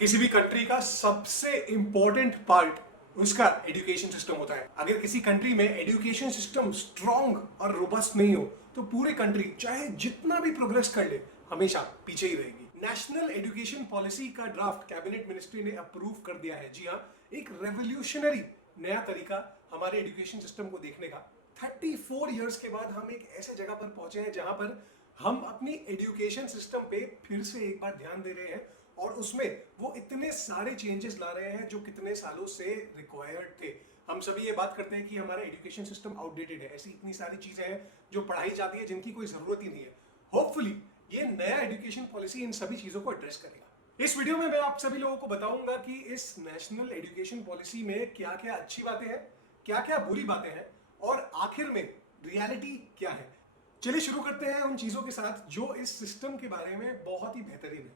किसी भी कंट्री का सबसे इंपॉर्टेंट पार्ट उसका एजुकेशन सिस्टम होता है। अगर किसी कंट्री में एजुकेशन सिस्टम स्ट्रांग और रोबस्ट नहीं हो तो पूरी कंट्री चाहे जितना भी प्रोग्रेस कर ले हमेशा पीछे ही रहेगी। नेशनल एजुकेशन पॉलिसी का ड्राफ्ट कैबिनेट मिनिस्ट्री ने अप्रूव कर दिया है। जी हाँ, एक रेवोल्यूशनरी नया तरीका हमारे एजुकेशन सिस्टम को देखने का। 34 इयर्स के बाद हम एक ऐसे जगह पर पहुंचे हैं जहां पर हम अपनी एजुकेशन सिस्टम पे फिर से एक बार ध्यान दे रहे हैं और उसमें वो इतने सारे चेंजेस ला रहे हैं जो कितने सालों से रिक्वायर्ड थे। हम सभी ये बात करते हैं कि हमारा एजुकेशन सिस्टम आउटडेटेड है। ऐसी इतनी सारी चीजें हैं जो पढ़ाई जाती है जिनकी कोई जरूरत ही नहीं है। होपफुली ये नया एजुकेशन पॉलिसी इन सभी चीजों को एड्रेस करेगा। इस वीडियो में मैं आप सभी लोगों को बताऊंगा कि इस नेशनल एजुकेशन पॉलिसी में क्या क्या अच्छी बातें हैं, क्या क्या बुरी बातें हैं और आखिर में रियलिटी क्या है। चलिए शुरू करते हैं उन चीजों के साथ जो इस सिस्टम के बारे में बहुत ही बेहतरीन है।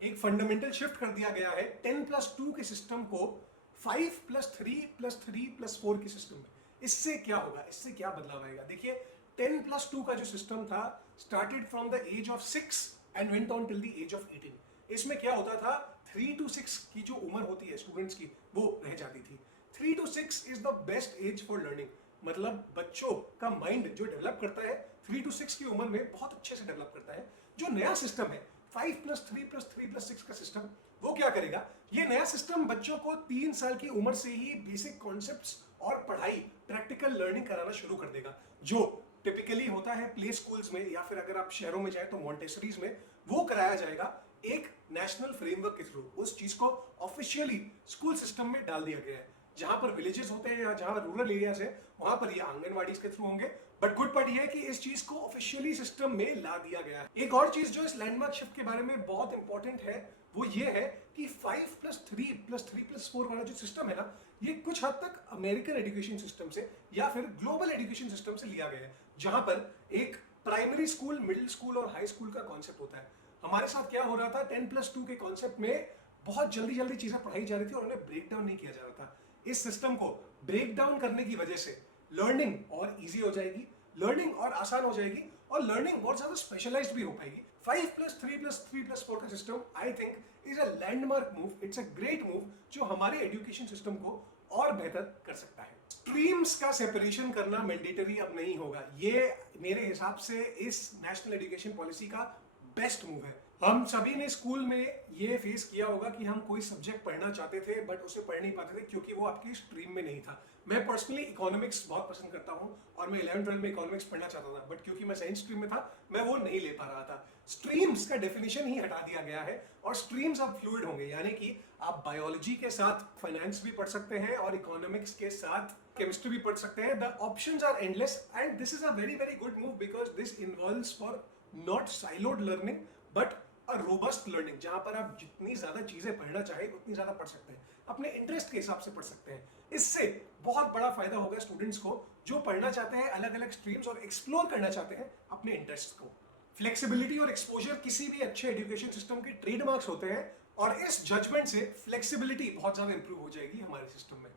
एक फंडामेंटल शिफ्ट कर दिया गया है 10+2 के सिस्टम को 5+3+3+4 के सिस्टम में। इससे क्या होगा, इससे क्या बदलाव आएगा? देखिए 10+2 का जो सिस्टम था started from the age of 6 and went on till the age of 18। इसमें क्या होता था, 3 to 6 की जो उम्र होती है स्टूडेंट्स की वो रह जाती थी। 3 to 6 is the best age for learning. मतलब बच्चों का माइंड जो डेवलप करता है 3 to 6 की उम्र में बहुत अच्छे से डेवलप करता है। जो नया सिस्टम है 5+3+3+6 का सिस्टम, वो क्या करेगा? ये नया सिस्टम बच्चों को 3 साल की उम्र से ही बेसिक कॉन्सेप्ट्स और पढ़ाई प्रैक्टिकल लर्निंग कराना शुरू कर देगा। जो टिपिकली होता है प्ले स्कूल्स में या फिर अगर आप शहरों में जाए तो मॉन्टेसरीज में, वो कराया जाएगा एक नेशनल फ्रेमवर्क के थ्रू। उस चीज को ऑफिशियली स्कूल सिस्टम में डाल दिया गया है। जहां पर विलेजेस होते हैं या जहां पर रूरल एरियाज है वहां पर ये आंगनवाड़ी के थ्रू होंगे। बट गुड पार्ट ये है कि इस चीज को ऑफिशियली सिस्टम में ला दिया गया है। एक और चीज जो इस लैंडमार्क शिफ्ट के बारे में बहुत इंपॉर्टेंट है वो ये है कि 5+3+3+4 वाला जो सिस्टम है ना, ये कुछ हद तक अमेरिकन एजुकेशन सिस्टम से या फिर ग्लोबल एजुकेशन सिस्टम से लिया गया है, जहां पर एक प्राइमरी स्कूल, मिडिल स्कूल और हाई स्कूल का कॉन्सेप्ट होता है। हमारे साथ क्या हो रहा था, 10+2 के कॉन्सेप्ट में बहुत जल्दी जल्दी चीजें पढ़ाई जा रही थी और उन्हें ब्रेक डाउन नहीं किया जा रहा था। इस सिस्टम को ब्रेक डाउन करने की वजह से लर्निंग और इजी हो जाएगी, लर्निंग और आसान हो जाएगी और लर्निंग बहुत ज्यादा स्पेशलाइज्ड भी हो पाएगी। 5+3+3+4 का system I think is a landmark move, it's a great move जो हमारे एजुकेशन सिस्टम को और बेहतर कर सकता है। स्ट्रीम्स का सेपरेशन करना मैंडेटरी अब नहीं होगा। ये मेरे हिसाब से इस नेशनल एजुकेशन पॉलिसी का बेस्ट मूव है। हम सभी ने स्कूल में ये फेस किया होगा कि हम कोई सब्जेक्ट पढ़ना चाहते थे बट उसे पढ़ नहीं पाते थे क्योंकि वो आपकी स्ट्रीम में नहीं था। मैं पर्सनली इकोनॉमिक्स बहुत पसंद करता हूँ और मैं 11th-12 में इकोनॉमिक्स पढ़ना चाहता था, बट क्योंकि मैं साइंस स्ट्रीम में था मैं वो नहीं ले पा रहा था। स्ट्रीम्स का डेफिनेशन ही हटा दिया गया है और स्ट्रीम्स अब फ्लूइड होंगे, यानी कि आप बायोलॉजी के साथ फाइनेंस भी पढ़ सकते हैं और इकोनॉमिक्स के साथ केमिस्ट्री भी पढ़ सकते हैं। The options are endless and this is a very very good move because this involves for not siloed learning but robust learning, जहां पर आप जितनी ज्यादा चीजें पढ़ना चाहे उतनी ज्यादा पढ़ सकते हैं, अपने इंटरेस्ट के हिसाब से पढ़ सकते हैं। इससे बहुत बड़ा फायदा होगा स्टूडेंट्स को जो पढ़ना चाहते हैं अलग अलग स्ट्रीम्स और एक्सप्लोर करना चाहते हैं अपने इंटरेस्ट को। फ्लेक्सिबिलिटी और एक्सपोजर किसी भी अच्छे एजुकेशन सिस्टम के ट्रेडमार्क्स होते हैं और इस जजमेंट से फ्लेक्सिबिलिटी बहुत ज्यादा इंप्रूव हो जाएगी हमारे सिस्टम में।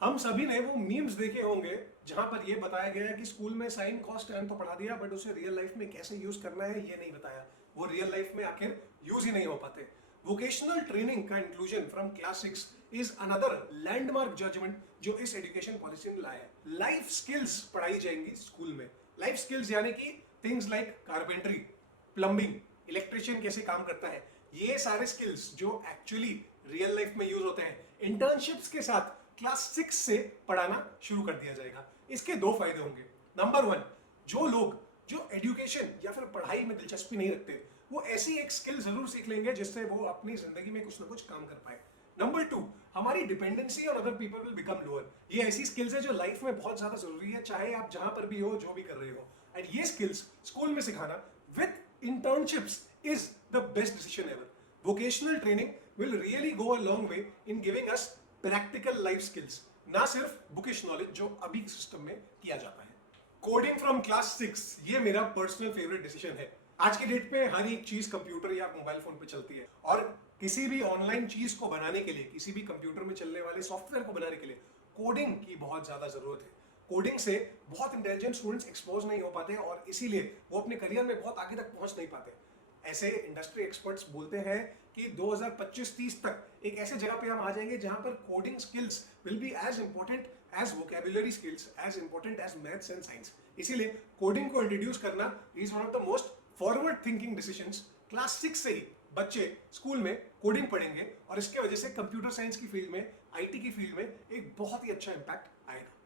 हम सभी ने वो मीम्स देखे होंगे जहां पर ये बताया गया है कि स्कूल में साइन कॉस टैन तो पढ़ा दिया बट उसे रियल लाइफ में कैसे यूज करना है ये नहीं बताया। वो रियल लाइफ में आखिर यूज ही नहीं हो पाते। वोकेशनल ट्रेनिंग का inclusion from class 6 is another landmark judgment जो इस एजुकेशन पॉलिसी ने लाया है। लाइफ स्किल्स पढ़ाई जाएंगी स्कूल में। लाइफ स्किल्स यानी कि things like carpentry, plumbing, electrician कैसे काम करता है, ये सारे स्किल्स जो एक्चुअली रियल लाइफ में यूज होते हैं इंटर्नशिप्स के साथ क्लास 6 से पढ़ाना शुरू कर दिया जाएगा। इसके दो फायदे होंगे। नंबर 1, जो लोग जो एजुकेशन या फिर पढ़ाई में दिलचस्पी नहीं रखते वो ऐसी एक स्किल जरूर सीख लेंगे जिससे वो अपनी जिंदगी में कुछ ना कुछ काम कर पाए। नंबर 2, हमारी dependency on other people will become lower. ये ऐसी स्किल्स है जो लाइफ में बहुत ज्यादा जरूरी है, चाहे आप जहां पर भी हो, जो भी कर रहे हो। एंड ये स्किल्स स्कूल में सिखाना with internships is the best decision ever. Vocational training will really go a long way in giving us practical life skills, ना सिर्फ बुकिश नॉलेज जो अभी सिस्टम में किया जाता है। कोडिंग फ्रॉम क्लास 6, ये मेरा पर्सनल फेवरेट डिसीजन है। आज की डेट पे हर एक चीज कंप्यूटर या मोबाइल फोन पे चलती है और किसी भी ऑनलाइन चीज को बनाने के लिए, किसी भी कंप्यूटर में चलने वाले सॉफ्टवेयर को बनाने के लिए कोडिंग की बहुत ज्यादा जरूरत है। कोडिंग से बहुत इंटेलिजेंट स्टूडेंट्स एक्सपोज नहीं हो पाते और इसीलिए वो अपने करियर में बहुत आगे तक पहुंच नहीं पाते। ऐसे इंडस्ट्री एक्सपर्ट्स बोलते हैं कि 2025-30 तक एक ऐसे जगह पे हम आ जाएंगे जहां पर coding skills will be as important as vocabulary skills, as important as maths and science. इसीलिए कोडिंग को इंट्रोड्यूस करना is one of the most forward thinking decisions. Class 6 से ही बच्चे स्कूल में कोडिंग पढ़ेंगे और इसके वजह से कंप्यूटर साइंस की फील्ड में, आईटी की फील्ड में एक बहुत ही अच्छा इंपैक्ट आएगा।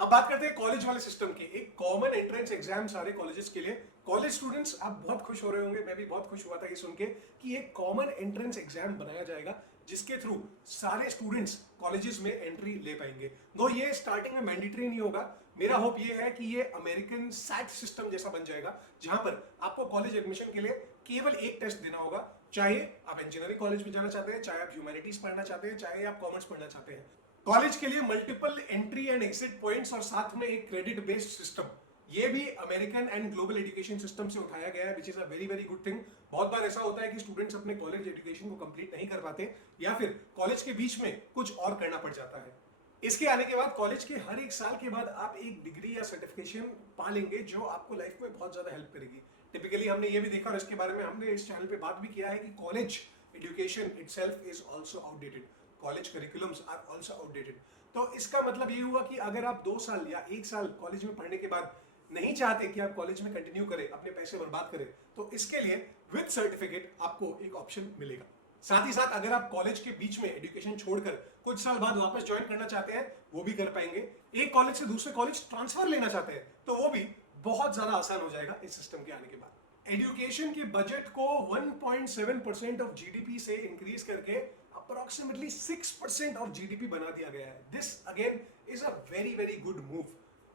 अब बात करते हैं कॉलेज वाले सिस्टम की। एक कॉमन एंट्रेंस एग्जाम सारे कॉलेजेस के लिए। कॉलेज स्टूडेंट्स आप बहुत खुश हो रहे होंगे, मैं भी बहुत खुश हुआ था ये सुन के कि एक कॉमन एंट्रेंस एग्जाम बनाया जाएगा जिसके थ्रू सारे स्टूडेंट्स कॉलेजेस में एंट्री ले पाएंगे। दो ये स्टार्टिंग में मैंडेटरी नहीं होगा। मेरा होप ये है कि ये अमेरिकन सैट सिस्टम जैसा बन जाएगा जहां पर आपको कॉलेज एडमिशन के लिए केवल एक टेस्ट देना होगा, चाहे आप इंजीनियरिंग कॉलेज में जाना चाहते हैं, चाहे आप ह्यूमैनिटीज पढ़ना चाहते हैं, चाहे आप कॉमर्स पढ़ना चाहते हैं। कॉलेज के लिए multiple entry and exit points और साथ में एक क्रेडिट बेस्ड सिस्टम, ये भी American and global education system से उठाया गया है, which is a very very good thing. बहुत बार ऐसा होता है कि स्टूडेंट्स अपने कॉलेज एजुकेशन को कंप्लीट नहीं कर पाते या फिर कॉलेज के बीच में कुछ और करना पड़ जाता है। इसके आने के बाद कॉलेज के हर एक साल के बाद आप एक डिग्री या सर्टिफिकेशन पा लेंगे जो आपको लाइफ में बहुत ज्यादा हेल्प करेगी। टिपिकली हमने ये भी देखा और इसके बारे में हमने इस चैनल पे बात भी किया है कि college education itself is also outdated, college curriculums are also outdated. तो इसका मतलब ये हुआ कि अगर आप 2 साल या 1 साल कॉलेज में पढ़ने के बाद नहीं चाहते कि आप कॉलेज में कंटिन्यू करें, अपने पैसे बर्बाद करें, तो इसके लिए विद सर्टिफिकेट आपको एक ऑप्शन मिलेगा। साथ ही साथ अगर आप कॉलेज के बीच में एजुकेशन छोड़कर कुछ साल बाद वापस ज्वाइन करना चाहते हैं वो भी कर पाएंगे। एक कॉलेज से दूसरे कॉलेज ट्रांसफर लेना चाहते हैं तो वो भी बहुत ज्यादा आसान हो जाएगा इस सिस्टम के आने के बाद। एजुकेशन के बजट को 1.7% ऑफ जीडीपी से इंक्रीज करके अप्रोक्सीमेटली 6% ऑफ जीडीपी बना दिया गया है। This again is a very very good move.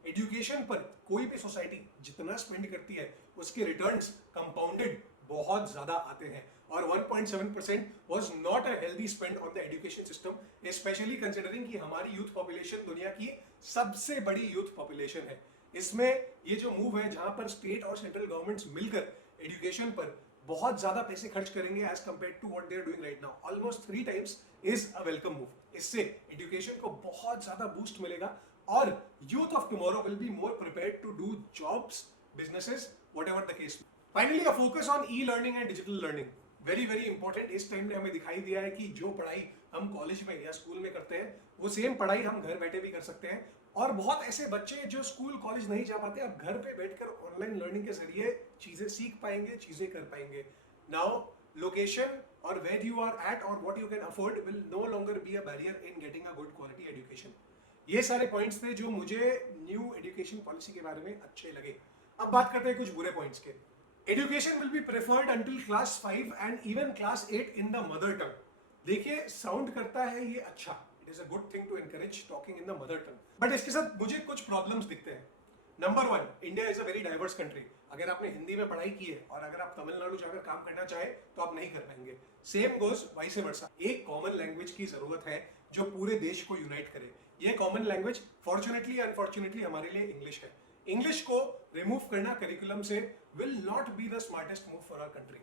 Education पर कोई भी सोसाइटी जितना स्पेंड करती है उसके रिटर्न्स कंपाउंडेड बहुत ज्यादा आते हैं और 1.7% was not a healthy spend on the education system, especially considering कि हमारी यूथ पॉपुलेशन दुनिया की सबसे बड़ी यूथ पॉपुलेशन है। इसमें ये जो मूव है जहां पर स्टेट और सेंट्रल गवर्नमेंट्स मिलकर एजुकेशन पर बहुत ज्यादा पैसे खर्च करेंगे as compare to what they are doing right now, almost 3 times is a welcome move. इससे एजुकेशन को बहुत ज्यादा बूस्ट मिलेगा और youth of tomorrow will be more prepared to do jobs, businesses, whatever the case. Finally a focus on e learning and digital learning, very very important. इस time में हमें दिखाई दिया है कि जो पढ़ाई हम कॉलेज में या स्कूल में करते हैं वो सेम पढ़ाई हम घर बैठे भी कर सकते हैं और बहुत ऐसे बच्चे जो स्कूल कॉलेज नहीं जा पाते अब घर पे बैठकर ऑनलाइन लर्निंग के जरिए चीजें सीख पाएंगे, चीजें कर पाएंगे। नाउ लोकेशन और वेयर यू आर एट और what you can afford will no longer be a barrier in getting a good quality education. ये सारे पॉइंट्स थे जो मुझे न्यू एजुकेशन पॉलिसी के बारे में अच्छे लगे। अब बात करते हैं कुछ बुरे पॉइंट्स के। Education will be preferred until class 5 and even class 8 in the mother tongue. देखिए साउंड करता है ये अच्छा, it is a good thing to encourage talking in the mother tongue. But इसके साथ मुझे कुछ प्रॉब्लम्स दिखते हैं। Number 1, India is a very diverse country. अगर आपने हिंदी में पढ़ाई की है और अगर आप तमिलनाडु जाकर काम करना चाहे तो आप नहीं कर पाएंगे। Same goes vice versa. एक कॉमन लैंग्वेज की जरूरत है जो पूरे देश को यूनाइट करे। ये कॉमन लैंग्वेज फॉर्चुनेटली अनफॉर्चुनेटली हमारे लिए इंग्लिश है। इंग्लिश को रिमूव करना करिकुलम से will not be the smartest move for our country.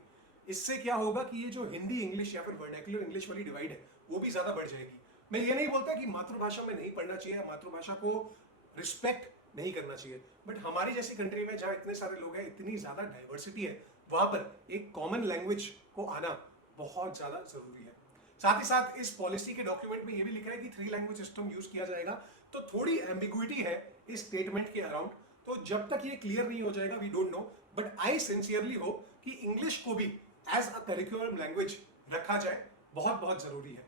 इससे क्या होगा कि ये जो हिंदी इंग्लिश या फिर वर्नाक्युलर इंग्लिश वाली डिवाइड है वो भी ज्यादा बढ़ जाएगी। मैं ये नहीं बोलता कि मातृभाषा में नहीं पढ़ना चाहिए, मातृभाषा को रिस्पेक्ट नहीं करना चाहिए, बट हमारी जैसी कंट्री में जहाँ इतने सारे लोग हैं, इतनी ज्यादा डाइवर्सिटी है, वहां पर एक कॉमन लैंग्वेज को आना बहुत ज्यादा जरूरी है। साथ ही साथ इस पॉलिसी के डॉक्यूमेंट में ये भी लिखा है कि 3 लैंग्वेज सिस्टम यूज किया जाएगा, तो थोड़ी एम्बिग्विटी है इस स्टेटमेंट के अराउंड। तो जब तक ये क्लियर नहीं हो जाएगा we don't know, but I sincerely hope कि इंग्लिश को भी एज अ करिकुलम लैंग्वेज रखा जाए, बहुत बहुत जरूरी है।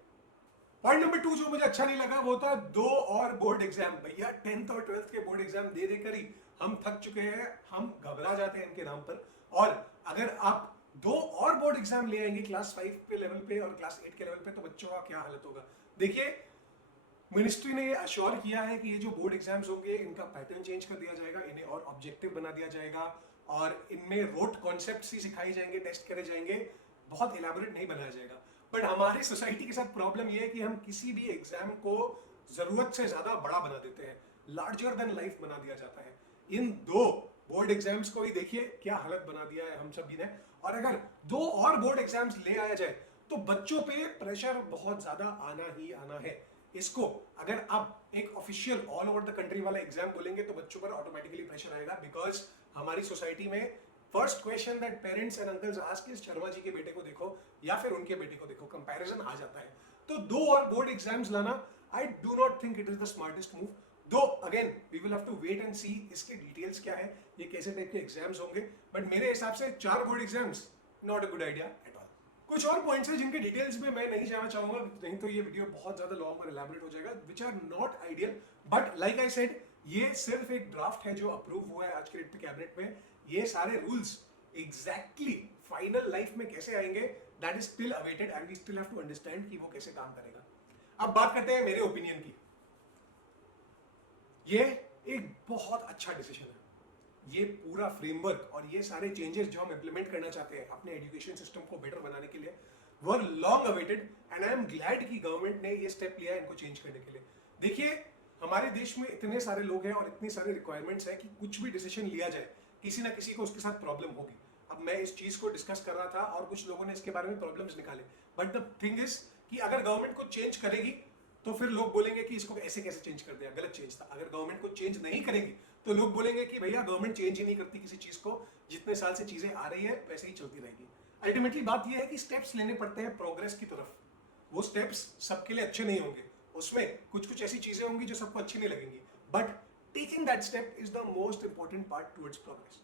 पॉइंट नंबर 2 जो मुझे अच्छा नहीं लगा वो था 2 और बोर्ड एग्जाम। भैया 10th और 12th के बोर्ड एग्जाम दे देकर ही हम थक चुके हैं, हम घबरा जाते हैं इनके नाम पर। और अगर आप 2 और बोर्ड एग्जाम ले आएंगे क्लास 5 के लेवल पे और क्लास 8 के लेवल पे तो बच्चों का क्या हालत होगा। देखिए मिनिस्ट्री ने अश्योर किया है कि ये जो बोर्ड एग्जाम्स होंगे इनका पैटर्न चेंज कर दिया जाएगा, इन्हें और ऑब्जेक्टिव बना दिया जाएगा और इनमें रोट कॉन्सेप्ट्स ही सिखाए जाएंगे, टेस्ट करे जाएंगे, बहुत इलेबोरेट नहीं बनाया जाएगा। बट हमारी सोसाइटी के साथ प्रॉब्लम ये है कि हम किसी भी एग्जाम को जरूरत से ज्यादा बड़ा बना देते हैं, लार्जर देन लाइफ बना दिया जाता है। इन 2 बोर्ड एग्जाम्स को ही देखिए क्या हालत बना दिया है हम सभी ने। और अगर 2 और बोर्ड एग्जाम्स ले आया जाए तो बच्चों पे प्रेशर बहुत ज्यादा आना ही आना है। इसको अगर आप एक official all over the country वाला एग्जाम बोलेंगे तो बच्चों पर ऑटोमेटिकली प्रेशर आएगा, बिकॉज हमारी सोसाइटी में first question that parents and uncles ask is Sharma ji के बेटे को देखो या फिर उनके बेटे को देखो, कंपैरिजन आ जाता है। तो 2 और बोर्ड एग्जाम्स लाना, I do not think it is the smartest move. दो again we will have to wait and see इसके डिटेल्स क्या है, ये कैसे टाइप के एग्जाम्स होंगे, बट मेरे हिसाब से 4 board exams not a good idea at all. कुछ और पॉइंट्स हैं जिनके डिटेल्स में मैं नहीं जाना चाहूंगा, नहीं तो ये वीडियो बहुत ज्यादा लॉन्ग और एलैबोरेट हो जाएगा, which are not ideal. But like I said, ये सिर्फ एक ड्राफ्ट है जो अप्रूव हुआ है आज के डेट पे कैबिनेट में। ये सारे रूल्स एग्जैक्टली फाइनल लाइफ में कैसे आएंगे, that is still awaited and we still have to understand कि वो कैसे काम करेगा। अब बात करते हैं मेरे ओपिनियन की। ये एक बहुत अच्छा डिसीजन है। ये पूरा फ्रेमवर्क और ये सारे चेंजेस जो हम इंप्लीमेंट करना चाहते हैं अपने एजुकेशन सिस्टम को बेटर बनाने के लिए, were long awaited and I am glad कि गवर्नमेंट ने ये स्टेप लिया है इनको चेंज करने के लिए। देखिए, हमारे देश में इतने सारे लोग हैं और इतनी सारे रिक्वायरमेंट्स हैं कि कुछ भी डिसीजन लिया जाए किसी ना किसी को उसके साथ प्रॉब्लम होगी। अब मैं इस चीज को डिस्कस कर रहा था और कुछ लोगों ने इसके बारे में प्रॉब्लम्स निकाले, बट द थिंग इज कि अगर गवर्नमेंट को चेंज करेगी तो फिर लोग बोलेंगे कि इसको ऐसे कैसे चेंज कर दिया, गलत चेंज था। अगर गवर्नमेंट को चेंज नहीं करेगी तो लोग बोलेंगे कि भैया गवर्नमेंट चेंज ही नहीं करती किसी चीज को, जितने साल से चीजें आ रही है वैसे ही चलती रहेगी। अल्टीमेटली बात यह है कि स्टेप्स लेने पड़ते हैं प्रोग्रेस की तरफ। वो स्टेप्स सबके लिए अच्छे नहीं होंगे, उसमें कुछ कुछ ऐसी चीजें होंगी जो सबको अच्छी नहीं लगेंगी, but taking that step is the most important part towards progress.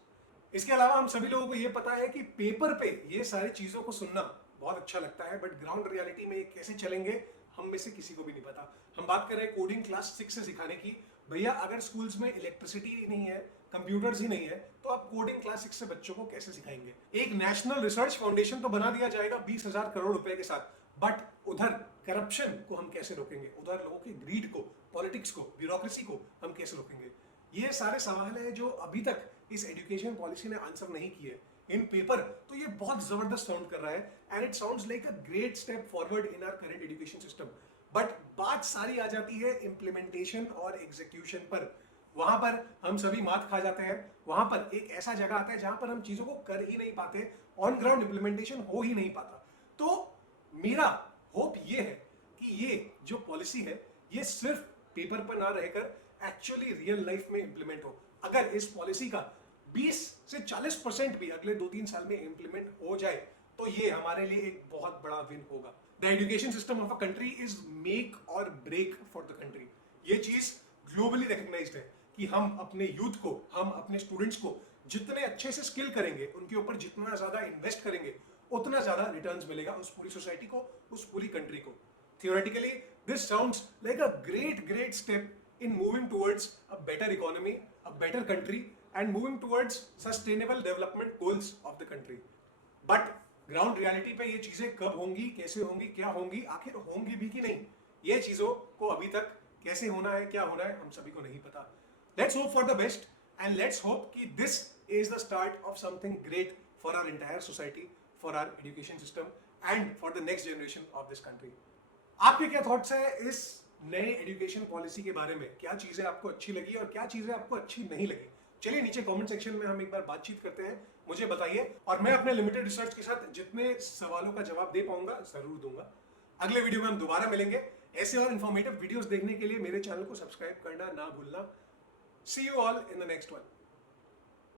इसके अलावा हम सभी लोगों को ये पता है कि पेपर पे ये सारी चीजों को सुनना बहुत अच्छा लगता है, बट ग्राउंड रियलिटी में ये कैसे चलेंगे हम में से किसी को भी नहीं पता। हम बात कर रहे हैं कोडिंग क्लास 6 से सिखाने की। भैया अगर स्कूल्स में इलेक्ट्रिसिटी नहीं है, कंप्यूटर्स ही नहीं है, तो आप कोडिंग क्लास 6 से बच्चों को कैसे सिखाएंगे? एक नेशनल रिसर्च फाउंडेशन तो बना दिया जाएगा 20,000 करोड़ रुपए के साथ, बट उधर करप्शन को हम कैसे रोकेंगे? उधर लोगों की ग्रीड को, पॉलिटिक्स को, ब्यूरोक्रेसी को हम कैसे रोकेंगे? ये सारे सवाल है जो अभी तक इस एजुकेशन पॉलिसी ने आंसर नहीं किए इन पेपर। तो ये बहुत जबरदस्त साउंड कर रहा है and it sounds like a great step forward in our current education system, but बात सारी आ जाती है इम्प्लीमेंटेशन और एग्जीक्यूशन पर। वहां पर हम सभी मात खा जाते हैं। वहां पर एक ऐसा जगह आता है जहां पर हम चीजों को कर ही नहीं पाते, ऑन ग्राउंड इम्प्लीमेंटेशन हो ही नहीं पाता। तो मेरा होप ये है कि ये जो पॉलिसी है ये सिर्फ पेपर पर ना रहकर एक्चुअली रियल लाइफ में इंप्लीमेंट हो। अगर इस पॉलिसी का 20 से 40% भी अगले 2-3 साल में इंप्लीमेंट हो जाए तो ये हमारे लिए एक बहुत बड़ा विन होगा। The education system of a country is make और ब्रेक फॉर द कंट्री। ये चीज ग्लोबली रिकॉग्नाइज्ड है कि हम अपने यूथ को, हम अपने स्टूडेंट्स को जितने अच्छे से स्किल करेंगे, उनके ऊपर जितना ज्यादा इन्वेस्ट करेंगे, उतना ज्यादा रिटर्न्स मिलेगा उस पूरी सोसाइटी को, उस पूरी कंट्री को। Theoretically this sounds like a great step in moving towards a better economy, a better country and moving towards sustainable development goals of the country. But ground reality पे ये चीजें कब होंगी, कैसे होंगी, क्या होंगी, आखिर होंगी भी कि नहीं, ये चीजों को अभी तक कैसे होना है, क्या होना है, हम सभी को नहीं पता। Let's hope for the best and let's hope कि this is the start of something great for our entire society, for our education system and for the next generation of this country. आपके क्या thoughts है इस नए education policy के बारे में? क्या चीजें आपको अच्छी लगी और क्या चीजें आपको अच्छी नहीं लगी? चलिए नीचे कमेंट सेक्शन में हम एक बार बातचीत करते हैं, मुझे बताइए और मैं अपने लिमिटेड रिसर्च के साथ जितने सवालों का जवाब दे पाऊंगा जरूर दूंगा। अगले वीडियो में हम दोबारा मिलेंगे। ऐसे और इन्फॉर्मेटिव वीडियोस देखने के लिए मेरे चैनल को सब्सक्राइब करना ना भूलना। See you all in the next one.